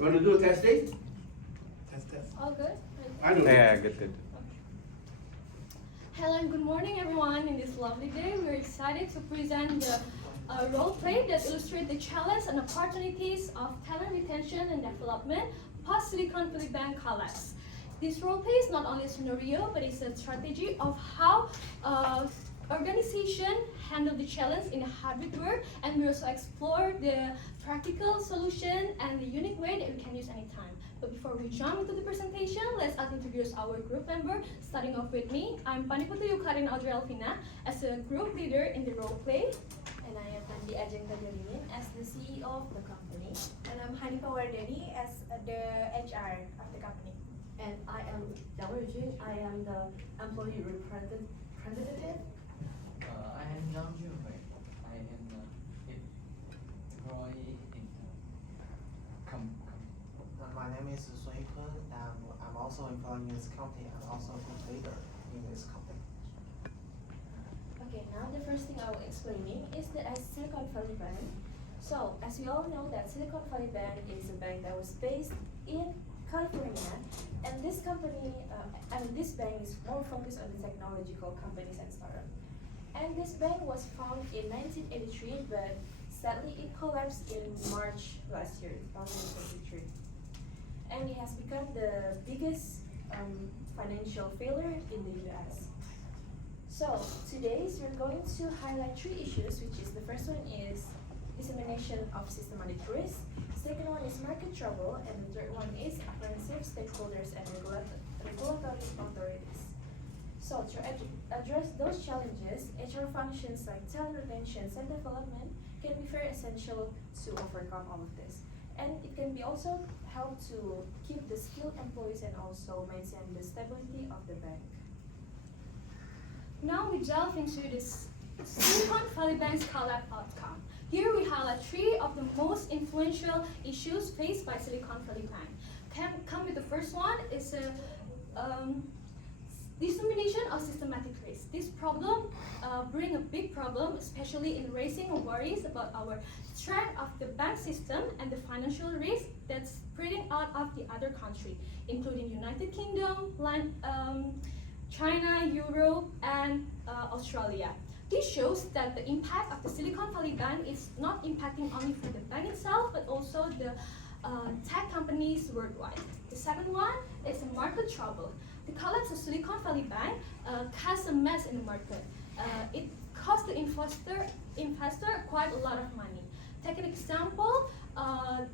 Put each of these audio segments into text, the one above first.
You want to do a testing? Test. All good? I do. Yeah, good. Hello and good morning everyone. In this lovely day, we're excited to present the role play that illustrates the challenges and opportunities of talent retention and development post Silicon Valley Bank collapse. This role play is not only a scenario, but it's a strategy of how organization handle the challenge in a hybrid world, and we also explore the practical solution and the unique way that we can use anytime. But before we jump into the presentation, let's introduce our group member. Starting off with me, I'm Pande Yukarin, Audrey, Elvina as a group leader in the role play. And I am Andi Ajeng Tajerimin as the CEO of the company. And I'm Hanifa Wardhany as the HR of the company. And I am Ruijin. I am the employee representative. I am Junwei. I am the employee in the company. My name is Yukarin, and I'm also employed in this company and also a group leader in this company. Okay, now the first thing I will explaining is the Silicon Valley Bank. So, as we all know that Silicon Valley Bank is a bank that was based in California, and this company, this bank is more focused on the technological companies and startups. And this bank was founded in 1983, but sadly it collapsed in March last year, 2023. And it has become the biggest financial failure in the US. So today we're going to highlight three issues, which is the first one is dissemination of systematic risk, second one is market trouble, and the third one is apprehensive stakeholders and regulatory authorities. So to address those challenges, HR functions like talent retention and development can be very essential to overcome all of this. And it can be also help to keep the skilled employees and also maintain the stability of the bank. Now we delve into this Silicon Valley Bank's collapse outcome. Here we highlight three of the most influential issues faced by Silicon Valley Bank. Come with the first one is a dissemination of systematic risk. This problem brings a big problem, especially in raising worries about our strength of the bank system and the financial risk that's spreading out of the other country, including United Kingdom, China, Europe, and Australia. This shows that the impact of the Silicon Valley Bank is not impacting only for the bank itself, but also the tech companies worldwide. The second one is market trouble. The collapse of Silicon Valley Bank caused a mess in the market. It cost the investor quite a lot of money. Take an example,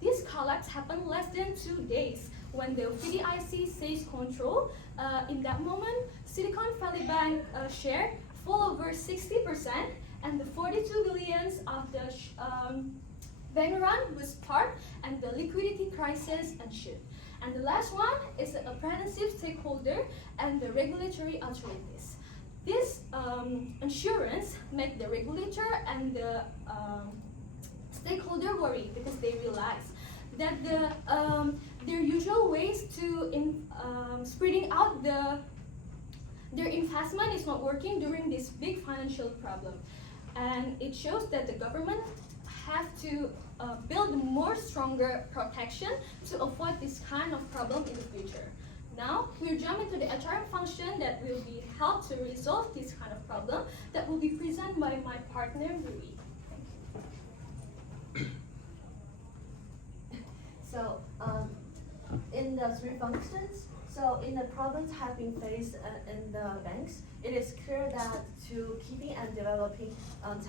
this collapse happened less than 2 days when the FDIC seized control. In that moment, Silicon Valley Bank share fall over 60%, and the 42 billions of the bank run was part, and the liquidity crisis ensued. And the last one is the apprehensive stakeholder and the regulatory authorities. This insurance make the regulator and the stakeholder worry because they realize that their usual ways to spreading out their investment is not working during this big financial problem. And it shows that the government have to build more stronger protection to avoid this kind of problem in the future. Now we'll jump into the HRM function that will be help to resolve this kind of problem that will be presented by my partner Rui. So in the three functions, so in the problems have been faced in the banks, it is clear that to keeping and developing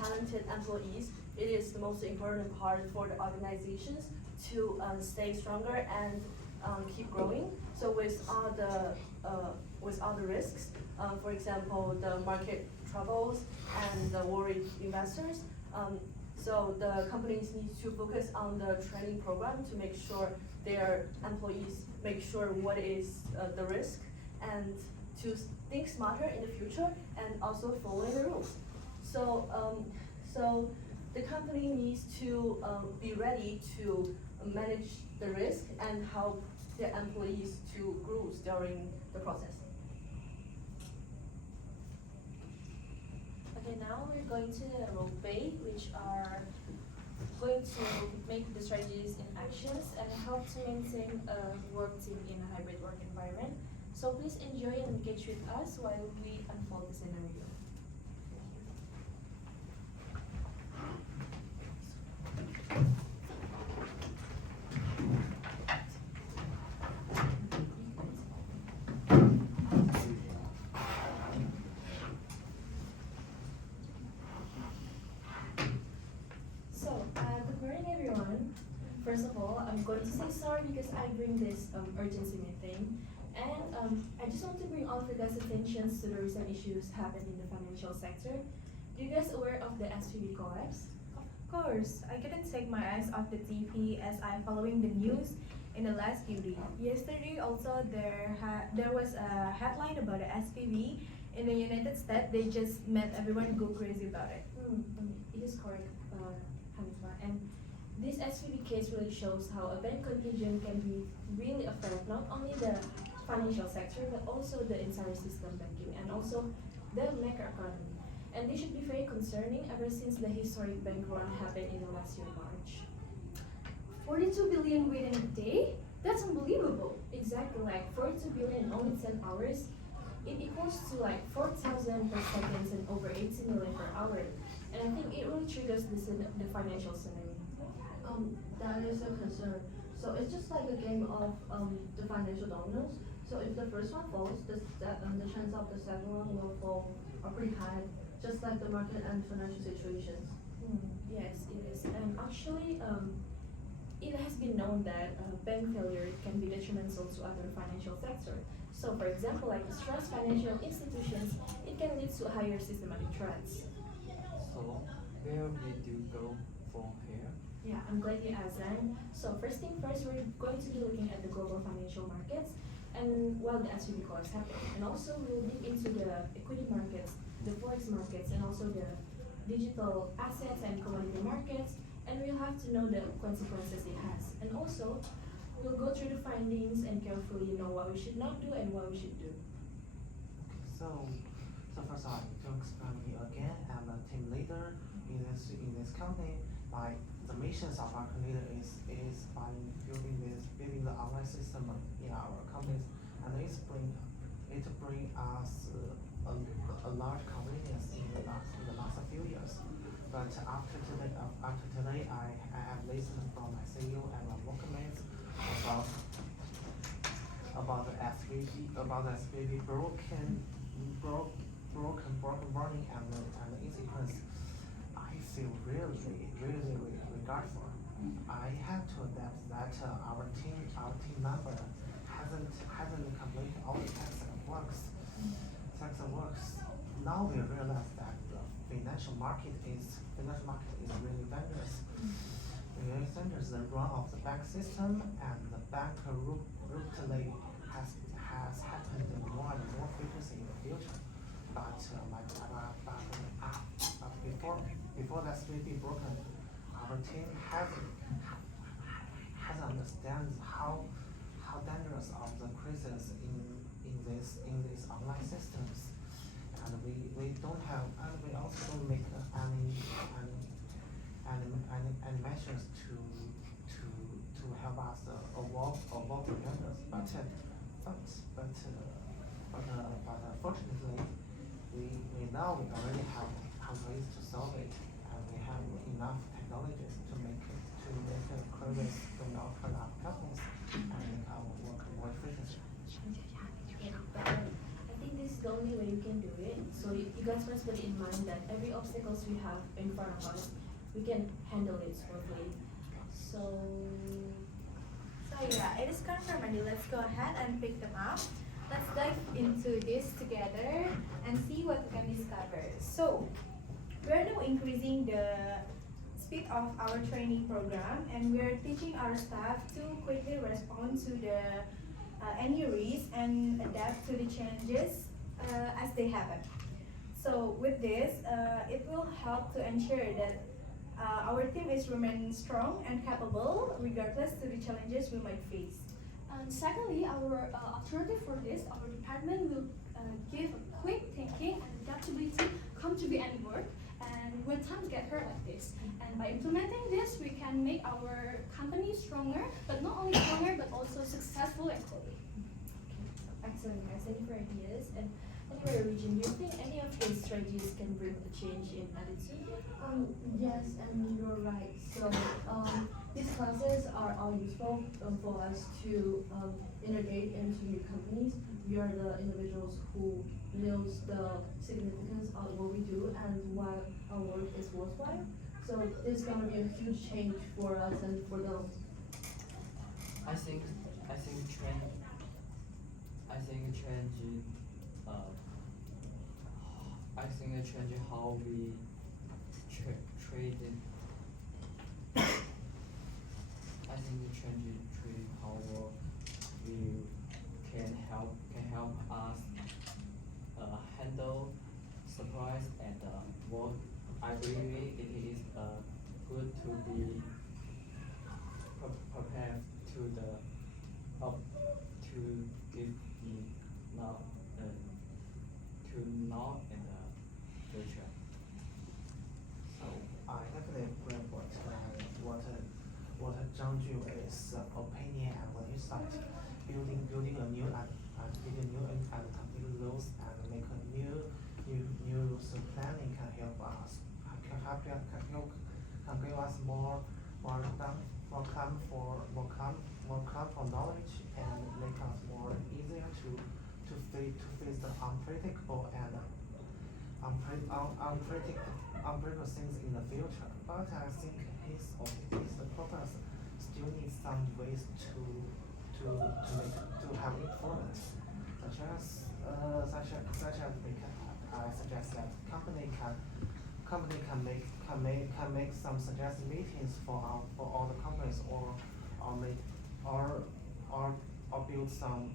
talented employees, it is the most important part for the organizations to stay stronger and keep growing. So with all the risks, for example, the market troubles and the worried investors, so the companies need to focus on the training program to make sure their employees make sure what is the risk and to think smarter in the future and also follow the rules. So the company needs to be ready to manage the risk and help their employees to grow during the process. Okay, now we're going to the role play, which are going to make the strategies in actions and help to maintain a work team in a hybrid work environment. So please enjoy and engage with us while we unfold the scenario. Good morning, everyone. First of all, I'm going to say sorry because I bring this urgency meeting, and I just want to bring all of you guys' attention to the recent issues happening in the financial sector. Are you guys aware of the SVB collapse? Of course, I couldn't take my eyes off the TV as I'm following the news in the last few days. Yesterday, also there was a headline about the SVB in the United States. They just made everyone go crazy about it. It is correct, Hanifa. And this SVB case really shows how a bank contagion can be really affect not only the financial sector but also the entire system banking and also the macroeconomy. And this should be very concerning ever since the historic bank run happened in the last year March. 42 billion within a day? That's unbelievable. Exactly, like 42 billion in only 10 hours. It equals to like 4,000 per second and over 80 million per hour. And I think it really triggers the financial scenario. That is a concern. So it's just like a game of the financial dominoes. So if the first one falls, the chance of the second one will fall are pretty high, just like the market and financial situations. Yes, it is. And actually, it has been known that bank failure can be detrimental to other financial sectors. So, for example, like stressed financial institutions, it can lead to higher systematic threats. So, where did you go from here? Yeah, I'm glad you asked, Zhang. So first thing first, we're going to be looking at the global financial markets and while the SVB collapse happened. And also we'll dig into the equity markets, the forex markets, and also the digital assets and commodity markets. And we'll have to know the consequences it has. And also, we'll go through the findings and carefully know what we should not do and what we should do. So first I to explain you again. I'm a team leader in this company. The missions of our leader is by building the online system in our companies, and it bring us a large convenience in the last few years. But after today, I have listened from my CEO and my workmates about the SVB broken warning and the incidents. I feel really regretful. I have to adapt that our team member hasn't completed all the tasks and works. Now we realize that the financial market is really dangerous. Really dangerous. The run of the bank system and the bank rutely has happened more and more frequently in the future. But before that's really broken, our team has understand how dangerous of the crisis in these online systems, and we don't have, and we also don't make any measures to help us avoid the dangers. But fortunately, we now already have ways to solve it, and we have enough technologies to make crisis do not hurt our companies and make our work more efficient. But I think this is the only way you can do it. So you guys must bear in mind that every obstacles we have in front of us, we can handle it smoothly. So yeah, it is confirmed, Andi. Let's go ahead and pick them up. Let's dive into this together and see what we can discover. So, we are now increasing the speed of our training program, and we are teaching our staff to quickly respond to the any risks and adapt to the changes as they happen. So with this, it will help to ensure that our team is remain strong and capable regardless to the challenges we might face. And secondly, our alternative for this, our department will give a quick thinking and adaptability come to be any work. And and when times get hard like this. And by implementing this, we can make our company stronger, but not only stronger, but also successful and global. Excellent, guys. Thank you for ideas. And anyway, Ruijin, do you think any of these strategies can bring a change in attitude? Yes, and you're right. So these classes are all useful for us to integrate into new companies. We are the individuals who knows the significance of what we do and why our work is worthwhile. So it's gonna be a huge change for us and for them. I think change how we trade it. I think trade how we can help us handle surprise and work. I believe it is good to be prepared to the to give the now to now and the future. So I definitely agree what Zhang Junwei's opinion and what he said. Building a new and complete rules and make a new rules planning can help us can give us more knowledge and make us more easier to face the unpredictable and unpredictable things in the future. But I think his purpose still needs some ways to have influence, such as they can I suggest that company can make some suggested meetings for all the companies or build some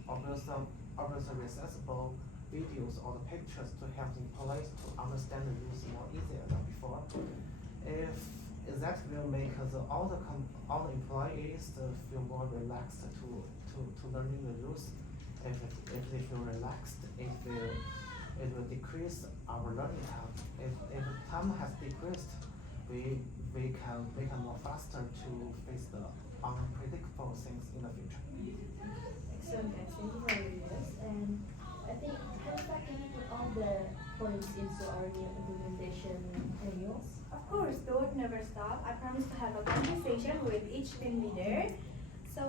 accessible videos or the pictures to help the employees to understand the rules more easier than before. If that will make all the employees feel more relaxed to learning the rules. If they feel relaxed, it will decrease our learning time. If time has decreased, we can more faster to face the unpredictable things in the future. Excellent, guys. Thank you for your ideas. And I think Hanifa, can you put all the points into our new implementation manuals? Of course, the work never stop. I promise to have a conversation with each team leader. So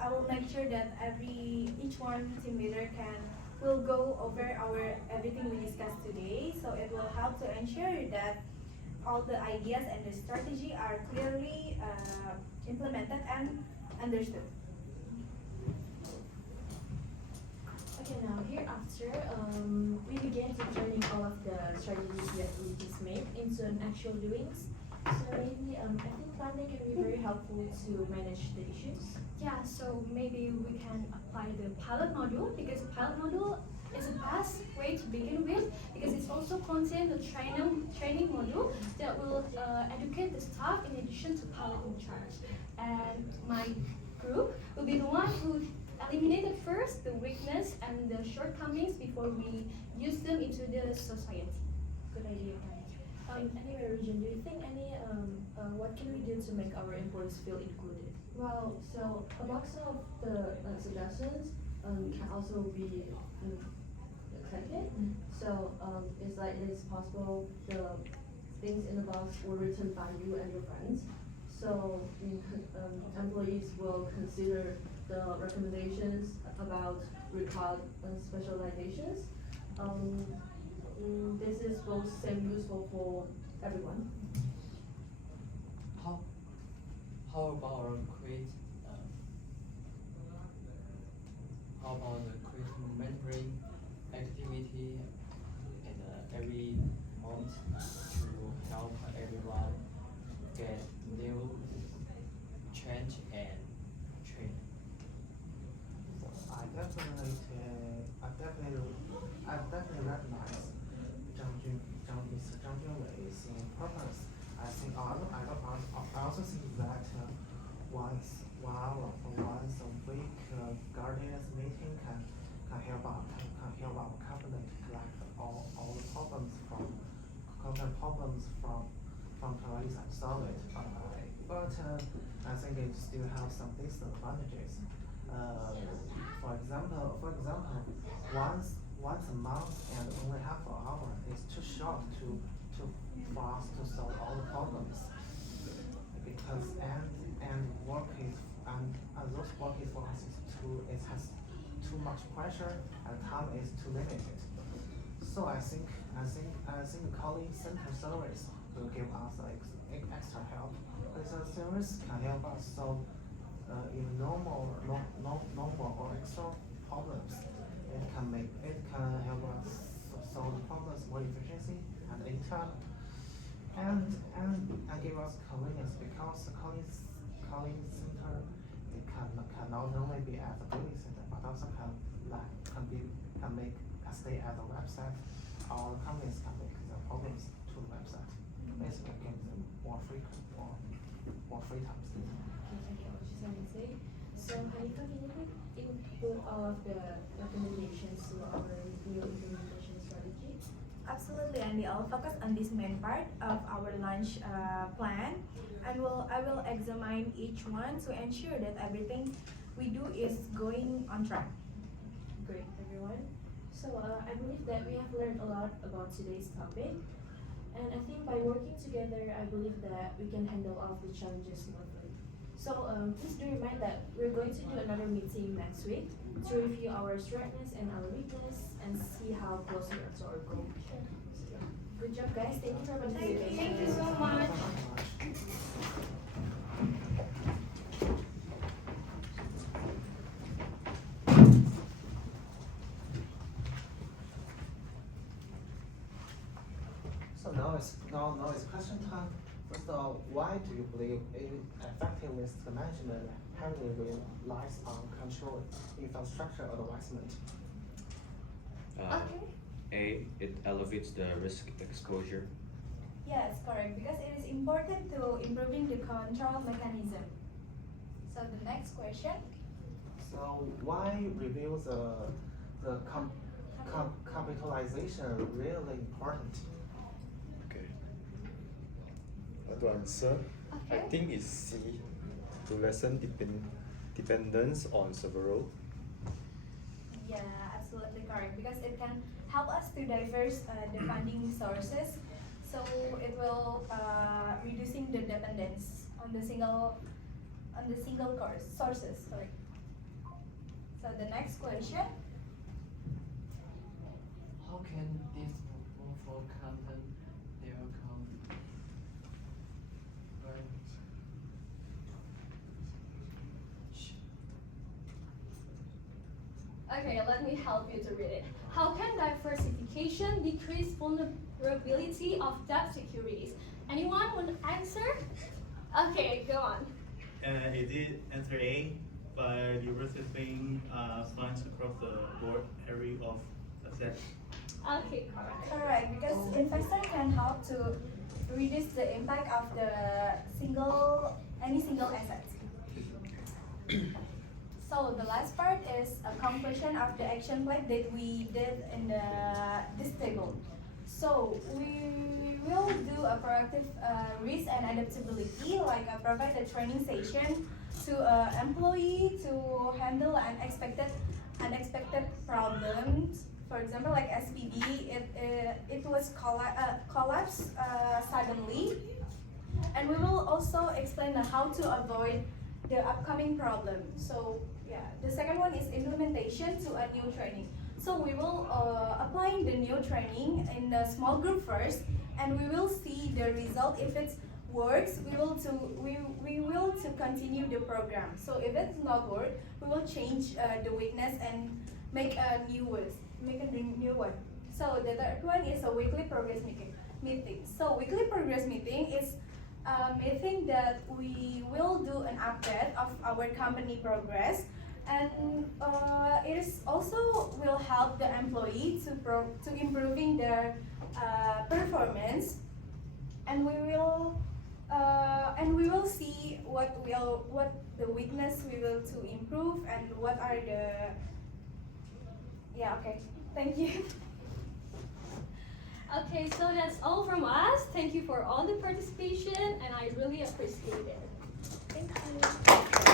I will make sure that each one team leader will go over everything we discussed today. So it will help to ensure that all the ideas and the strategy are clearly implemented and understood. Okay, now hereafter, we begin to turning all of the strategies that we just made into an actual doings. So maybe I think Pande can be very helpful to manage the issues. Yeah, so maybe we can apply the pilot module, because the pilot module is the best way to begin with, because it's also contain the training module that will educate the staff in addition to pilot in charge. And my group will be the one who eliminated first the weakness and the shortcomings before we use them into the society. Good idea, anyway, Ruijin, do you think what can we do to make our employees feel included? Well, so a box of the suggestions can also be accepted. So it's like it is possible the things in the box were written by you and your friends. So employees will consider the recommendations about record specializations. This is both same useful for everyone. How about create mentoring activity at every month to help everyone get new change and train? I definitely recognize Zhang Junwei's purpose. I also think that once a week guardians meeting can help our company to collect all the problems from concrete problems from colleagues and solve it. But I think it still has some disadvantages. For example, once a month and only half an hour is too short for us to solve all the problems. Because and work is and those work is for us is it has too much pressure and time is too limited. So I think calling center service will give us extra help. This service can help us solve in normal or extra problems. It can help us solve problems more efficiently and in time. And give us convenience because the calling center it can not only be at the building center but also can stay at the website. Our companies can make their problems to the website. Basically, give them more frequent or more free time. I get what you're trying to say. So Hanifa, can you input all of the recommendations to our new implementation strategy? Absolutely, Andi. I'll focus on this main part of our launch plan, and I will examine each one to ensure that everything we do is going on track. Great, everyone. So I believe that we have learned a lot about today's topic, and I think by working together, I believe that we can handle all of the challenges smoothly. So please do remind that we're going to do another meeting next week to review our strengths and our weakness and see how close we are to our goal. So, good job, guys. Thank you for participating. Thank you so much. So now it's question time. First of all, why do you believe effective risk management heavily relies on control infrastructure advancement? Okay. A, it elevates the risk exposure. Yes, correct. Because it is important to improving the control mechanism. So the next question. So why review the capitalization really important? Okay. To answer, I Okay. think it's C, to lessen dependence on several. Yeah, absolutely correct. Because it can help us to diverse the funding sources, so it will reducing the dependence on the single course sources. Sorry. So the next question. How can this move for content their account? Right. Okay, let me help you to read it. How can diversification decrease vulnerability of debt securities? Anyone want to answer? Okay, go on. Is it answer A, by diversifying funds across the board area of assets? Okay, correct. Correct, because investor can help to reduce the impact of the any single asset. So the last part is a conclusion of the action plan that we did in this table. So we will do a proactive risk and adaptability, like provide a training session to employee to handle unexpected problems. For example, like SPD, it was collapsed suddenly, and we will also explain how to avoid the upcoming problem. So yeah, the second one is implementation to a new training. So we will apply the new training in a small group first, and we will see the result. If it works, we will to continue the program. So if it's not work, we will change the weakness and make a new one. So the third one is a weekly progress meeting. So weekly progress meeting is a meeting that we will do an update of our company progress, and it is also will help the employee to improving their performance, and we will see what the weakness we will to improve and what are the. Yeah, okay. Thank you. Okay, so that's all from us. Thank you for all the participation, and I really appreciate it. Thank you.